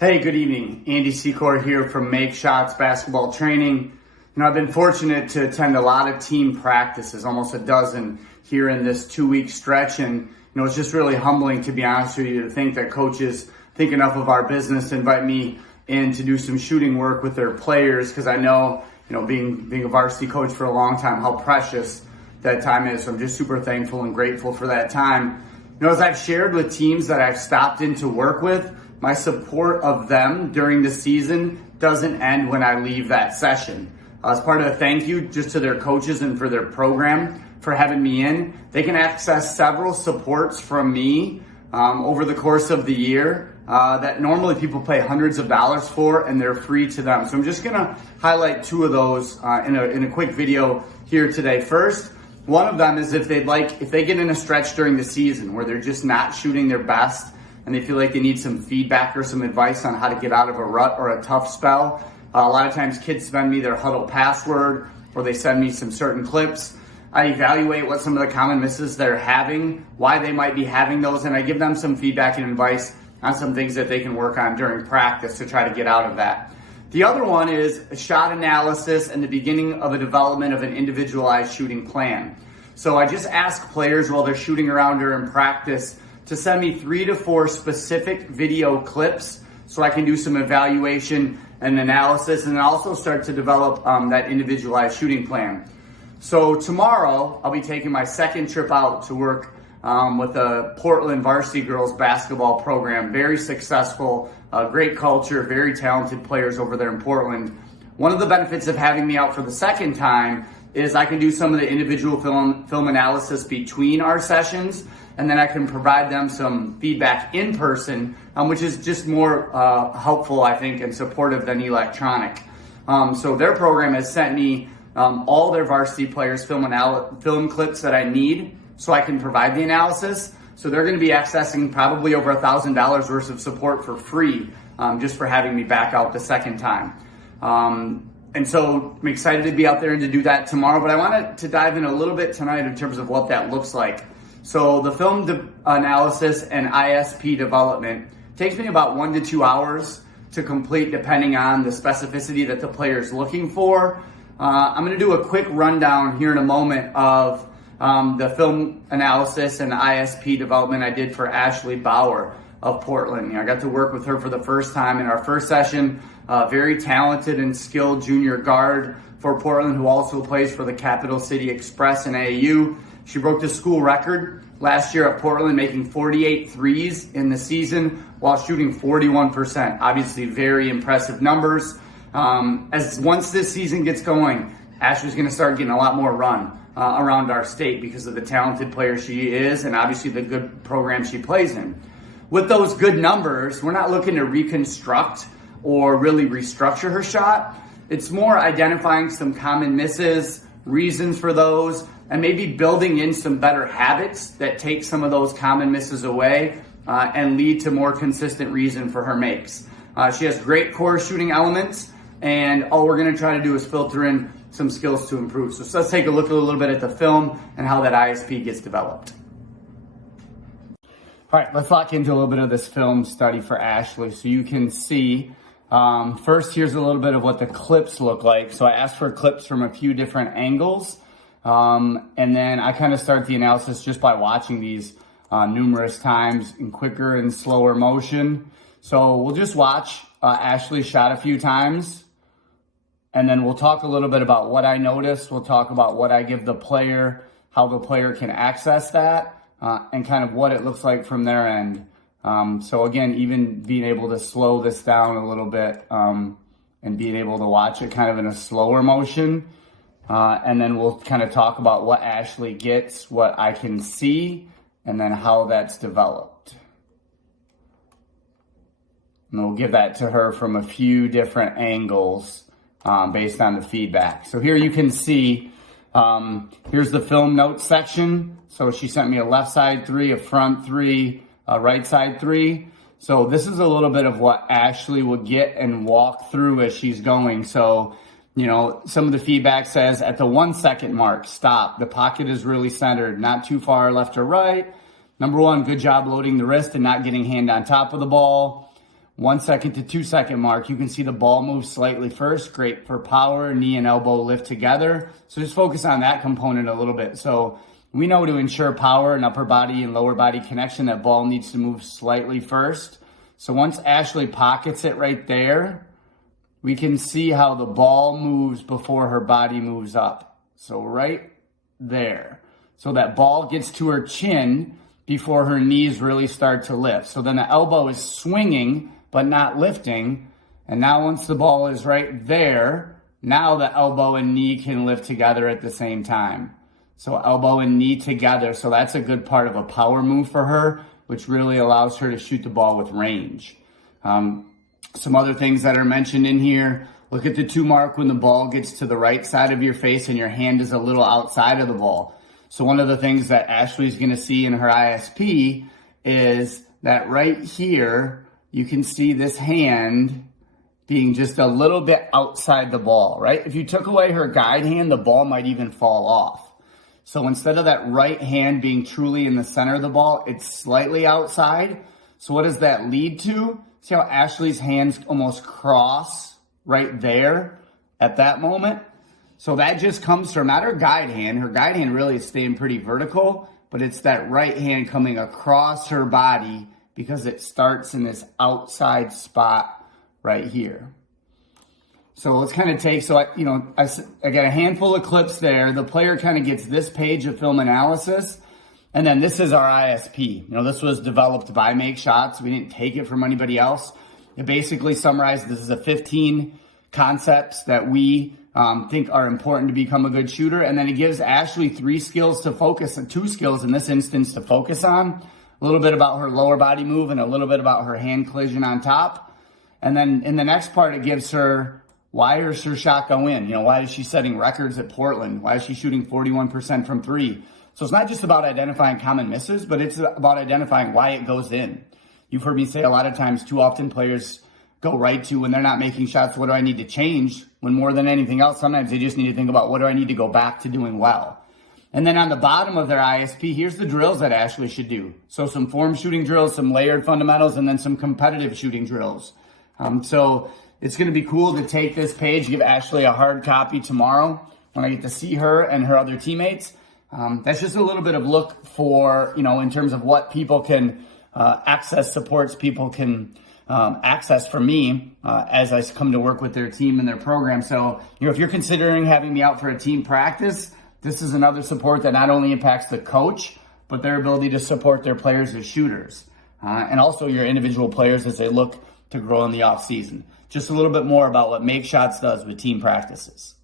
Hey, good evening. Andy Secor here from Make Shots Basketball Training. I've been fortunate to attend a lot of team practices, almost a dozen here in this 2-week stretch. And, it's just really humbling, to be honest with you, to think that coaches think enough of our business to invite me in to do some shooting work with their players, because I know, being a varsity coach for a long time, how precious that time is. So I'm just super thankful and grateful for that time. As I've shared with teams that I've stopped in to work with, my support of them during the season doesn't end when I leave that session. As part of a thank you just to their coaches and for their program for having me in, they can access several supports from me over the course of the year that normally people pay hundreds of dollars for, and they're free to them. So I'm just gonna highlight two of those in a quick video here today. First, one of them is if they get in a stretch during the season where they're just not shooting their best and they feel like they need some feedback or some advice on how to get out of a rut or a tough spell. A lot of times kids send me their huddle password, or they send me some certain clips. I evaluate what some of the common misses they're having, why they might be having those, and I give them some feedback and advice on some things that they can work on during practice to try to get out of that. The other one is a shot analysis and the beginning of a development of an individualized shooting plan. So I just ask players while they're shooting around during practice to send me 3 to 4 specific video clips so I can do some evaluation and analysis, and then also start to develop that individualized shooting plan. So tomorrow, I'll be taking my second trip out to work with the Portland Varsity Girls Basketball Program. Very successful, great culture, very talented players over there in Portland. One of the benefits of having me out for the second time is I can do some of the individual film analysis between our sessions, and then I can provide them some feedback in person, which is just more helpful, I think, and supportive than electronic. So their program has sent me all their varsity players' film clips that I need so I can provide the analysis. So they're going to be accessing probably over $1,000 worth of support for free, just for having me back out the second time. And so I'm excited to be out there and to do that tomorrow, but I wanted to dive in a little bit tonight in terms of what that looks like. So the film analysis and ISP development takes me about 1 to 2 hours to complete, depending on the specificity that the player is looking for. I'm going to do a quick rundown here in a moment of the film analysis and ISP development I did for Ashley Bauer of Portland. I got to work with her for the first time in our first session. Very talented and skilled junior guard for Portland, who also plays for the Capital City Express and AAU. She broke the school record last year at Portland, making 48 threes in the season while shooting 41%. Obviously, very impressive numbers. Once this season gets going, Ashley's going to start getting a lot more run around our state because of the talented player she is and obviously the good program she plays in. With those good numbers, we're not looking to reconstruct or really restructure her shot. It's more identifying some common misses, reasons for those, and maybe building in some better habits that take some of those common misses away and lead to more consistent reason for her makes. She has great core shooting elements, and all we're going to try to do is filter in some skills to improve. So let's take a look a little bit at the film and how that ISP gets developed. All right, let's lock into a little bit of this film study for Ashley so you can see. First, here's a little bit of what the clips look like. So I asked for clips from a few different angles. And then I kind of start the analysis just by watching these numerous times in quicker and slower motion. So we'll just watch Ashley shot a few times, and then we'll talk a little bit about what I noticed. We'll talk about what I give the player, how the player can access that, and kind of what it looks like from their end. So again, even being able to slow this down a little bit and being able to watch it kind of in a slower motion. And then we'll kind of talk about what Ashley gets, what I can see, and then how that's developed. And we'll give that to her from a few different angles based on the feedback. So here you can see, here's the film notes section. So she sent me a left side 3, a front 3, a right side 3. So this is a little bit of what Ashley would get and walk through as she's going. So, some of the feedback says at the 1 second mark, stop. The pocket is really centered, not too far left or right. Number 1, good job loading the wrist and not getting hand on top of the ball. 1 second to 2 second mark, you can see the ball move slightly first. Great for power, knee and elbow lift together. So just focus on that component a little bit. So we know to ensure power and upper body and lower body connection, that ball needs to move slightly first. So once Ashley pockets it right there, we can see how the ball moves before her body moves up. So right there. So that ball gets to her chin before her knees really start to lift. So then the elbow is swinging but not lifting. And now once the ball is right there, now the elbow and knee can lift together at the same time. So elbow and knee together. So that's a good part of a power move for her, which really allows her to shoot the ball with range. Some other things that are mentioned in here, look at the 2 mark when the ball gets to the right side of your face and your hand is a little outside of the ball. So one of the things that Ashley's going to see in her ISP is that right here, you can see this hand being just a little bit outside the ball, right? If you took away her guide hand, the ball might even fall off. So instead of that right hand being truly in the center of the ball, it's slightly outside. So what does that lead to? See how Ashley's hands almost cross right there at that moment? So that just comes from not her guide hand. Her guide hand really is staying pretty vertical, but it's that right hand coming across her body because it starts in this outside spot right here. So let's kind of take, I got a handful of clips there. The player kind of gets this page of film analysis, and then this is our ISP. This was developed by Make Shots. We didn't take it from anybody else. It basically summarizes, this is a 15 concepts that we think are important to become a good shooter. And then it gives Ashley 3 skills to focus, and 2 skills in this instance to focus on. A little bit about her lower body move and a little bit about her hand collision on top. And then in the next part, it gives her, why does her shot go in? Why is she setting records at Portland? Why is she shooting 41% from 3? So it's not just about identifying common misses, but it's about identifying why it goes in. You've heard me say a lot of times, too often players go right to, when they're not making shots, what do I need to change? When more than anything else, sometimes they just need to think about, what do I need to go back to doing well? And then on the bottom of their ISP, here's the drills that Ashley should do. So some form shooting drills, some layered fundamentals, and then some competitive shooting drills. So it's going to be cool to take this page, give Ashley a hard copy tomorrow when I get to see her and her other teammates. That's just a little bit of look for, in terms of what people can access, supports people can access from me as I come to work with their team and their program. So, if you're considering having me out for a team practice, this is another support that not only impacts the coach, but their ability to support their players as shooters. And also your individual players as they look to grow in the off season. Just a little bit more about what Make Shots does with team practices.